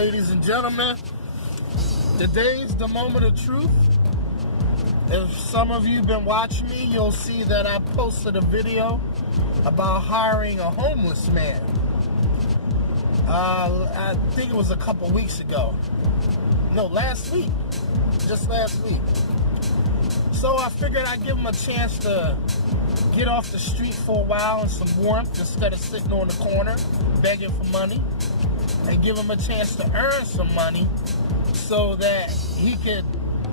ladies and gentlemen. Today's the moment of truth. If some of you been watching me, you'll see that I posted a video about hiring a homeless man. I think it was a couple weeks ago. No, last week. Just last week. So I figured I'd give him a chance to get off the street for a while in some warmth instead of sitting on the corner begging for money, and give him a chance to earn some money so that he could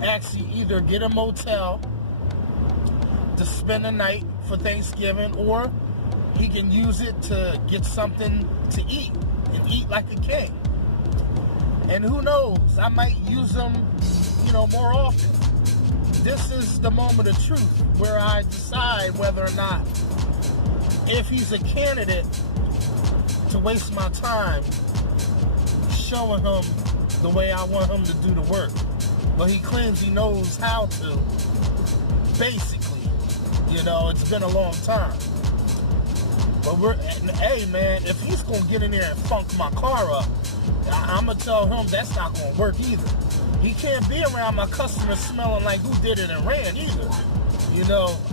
actually either get a motel to spend the night for Thanksgiving, or he can use it to get something to eat and eat like a king. And who knows, I might use him, more often. This is the moment of truth where I decide whether or not, if he's a candidate to waste my time showing him the way I want him to do the work. But he claims he knows how to, basically. It's been a long time. But hey man, if he's gonna get in there and funk my car up, I'm gonna tell him that's not gonna work either. He can't be around my customers smelling like who did it and ran either.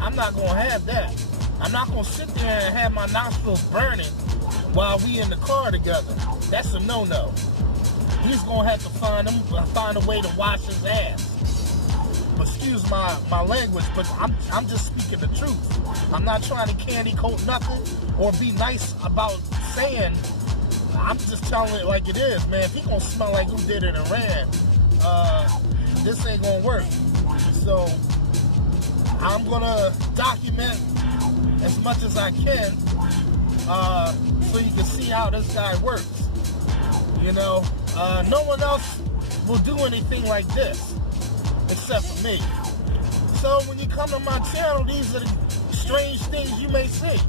I'm not gonna have that. I'm not gonna sit there and have my nostrils burning while we in the car together. That's a no-no. He's gonna have to find a way to wash his ass. Excuse my language, but I'm just speaking the truth. I'm not trying to candy coat nothing or be nice about saying. I'm just telling it like it is, man. If he gonna smell like who did it and ran, this ain't gonna work. So I'm gonna document as much as I can, so you can see how this guy works. No one else will do anything like this except for me. So when you come to my channel, these are the strange things you may see.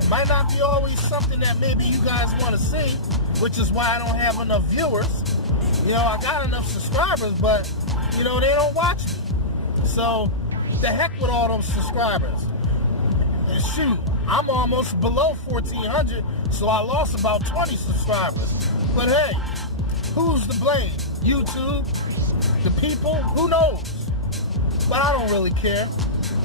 It might not be always something that maybe you guys want to see, which is why I don't have enough viewers. I got enough subscribers, but they don't watch me. So the heck with all those subscribers. And shoot, I'm almost below 1,400, so I lost about 20 subscribers. But hey, who's to blame? YouTube? The people? Who knows? But I don't really care.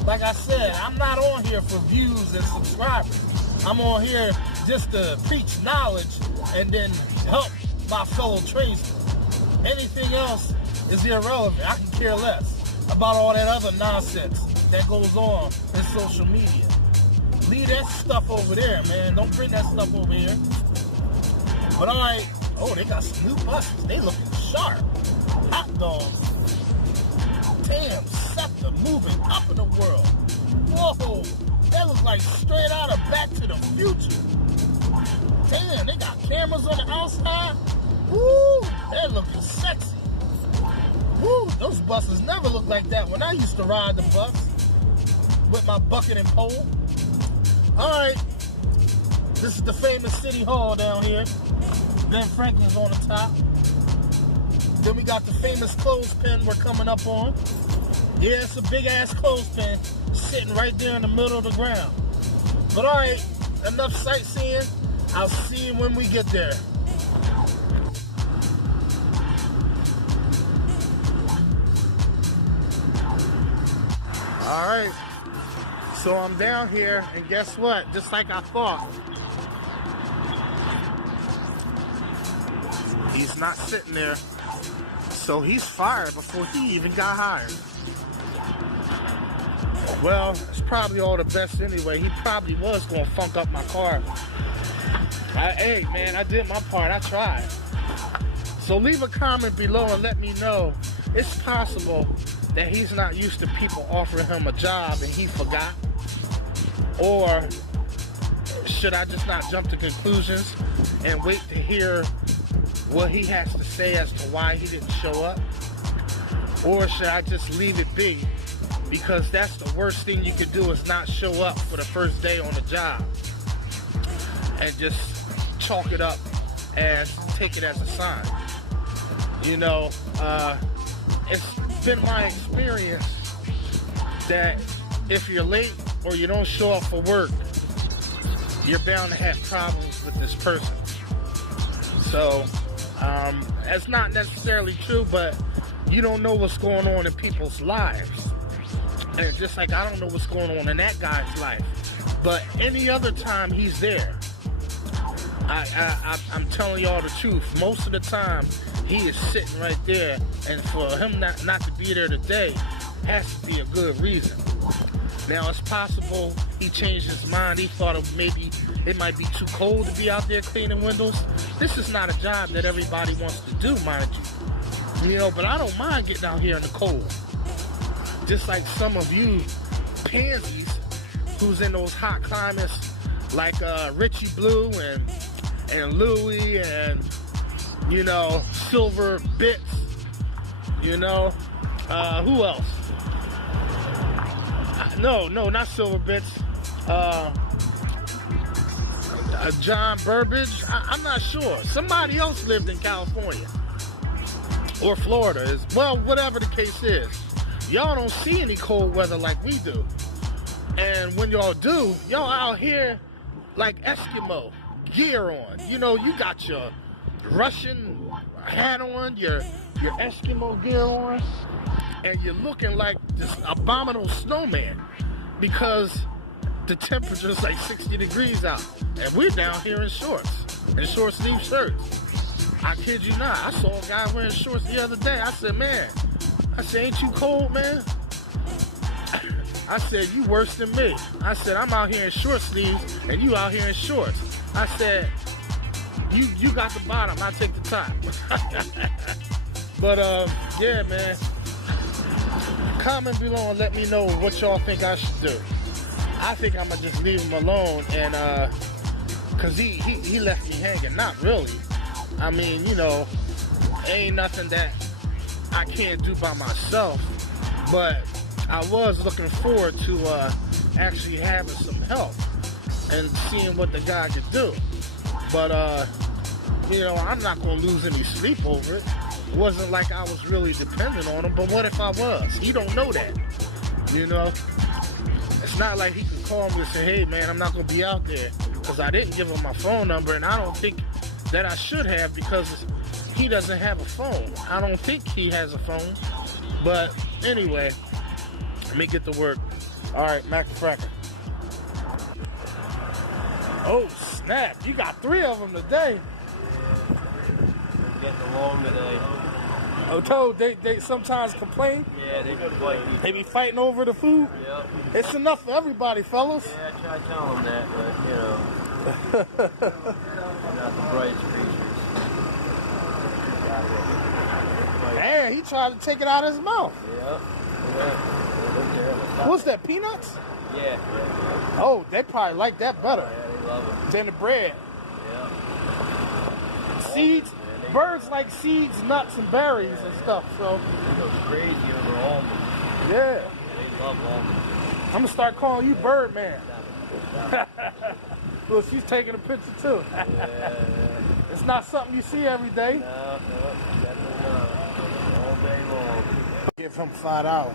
Like I said, I'm not on here for views and subscribers. I'm on here just to preach knowledge and then help my fellow tradesmen. Anything else is irrelevant. I can care less about all that other nonsense that goes on in social media. Leave that stuff over there, man. Don't bring that stuff over here. But alright, they got some new buses. They looking sharp. Hot dogs. Damn, scepter moving up in the world. Whoa, that looks like straight out of Back to the Future. Damn, they got cameras on the outside. Woo, they're looking sexy. Woo, those buses never looked like that when I used to ride the bus with my bucket and pole. Alright, this is the famous City Hall down here. Ben Franklin's on the top. Then we got the famous clothespin we're coming up on. Yeah, it's a big ass clothespin sitting right there in the middle of the ground. But alright, enough sightseeing. I'll see you when we get there. Alright, so I'm down here, and guess what? Just like I thought, he's not sitting there. So he's fired before he even got hired. Well, it's probably all the best anyway. He probably was going to funk up my car. Hey, man, I did my part. I tried. So leave a comment below and let me know. It's possible that he's not used to people offering him a job and he forgot. Or should I just not jump to conclusions and wait to hear what he has to say as to why he didn't show up? Or should I just leave it be? Because that's the worst thing you could do, is not show up for the first day on the job. And just chalk it up as, take it as a sign. It's been my experience that if you're late or you don't show up for work, you're bound to have problems with this person. So that's not necessarily true, but you don't know what's going on in people's lives. And just like I don't know what's going on in that guy's life. But any other time he's there, I'm telling y'all the truth. Most of the time, he is sitting right there. And for him not to be there today has to be a good reason. Now, it's possible he changed his mind. He thought maybe it might be too cold to be out there cleaning windows. This is not a job that everybody wants to do, mind you. You know, but I don't mind getting out here in the cold. Just like some of you pansies who's in those hot climates like Richie Blue and Louie and, you know, Silver Bits, you know, who else? No, not Silver Bits. John Burbage. I'm not sure. Somebody else lived in California or Florida. Well, whatever the case is. Y'all don't see any cold weather like we do. And when y'all do, y'all out here like Eskimo gear on. You know, you got your Russian hat on, your Eskimo gear on, and you're looking like this abominable snowman because the temperature's like 60 degrees out. And we're down here in shorts and short sleeve shirts. I kid you not. I saw a guy wearing shorts the other day. I said, man, ain't you cold, man? I said, you worse than me. I said, I'm out here in short sleeves and you out here in shorts. I said, you got the bottom, I take the top. But yeah, man. Comment below and let me know what y'all think I should do. I think I'm gonna just leave him alone and cause he left me hanging. Not really. I mean, you know, ain't nothing that I can't do by myself, but I was looking forward to actually having some help and seeing what the guy could do. But you know, I'm not gonna lose any sleep over it. It wasn't like I was really dependent on him, but what if I was? You don't know that, you know? It's not like he could call me and say, hey man, I'm not gonna be out there, because I didn't give him my phone number, and I don't think that I should have, because he doesn't have a phone. I don't think he has a phone. But anyway, let me get to work. All right, Mac the Fracker. Oh snap, you got 3 of them today. Yeah, getting along today. Oh, Toad, they sometimes complain. Yeah, they do fight. They be fighting over the food. Yep. It's enough for everybody, fellas. Yeah, I try to tell them that, but you know, they're not the brightest creatures. Man, he tried to take it out of his mouth. Yep. Yeah. What's that, peanuts? Yeah. Oh, they probably like that better Yeah, they love it. than the bread. Yeah. Seeds, birds like seeds, nuts, and berries and stuff, so. He goes crazy over almonds. Yeah. They love almonds. I'm gonna start calling you Birdman. Look, she's taking a picture too. Yeah. It's not something you see every day. No, definitely not. All day long. Give him $5.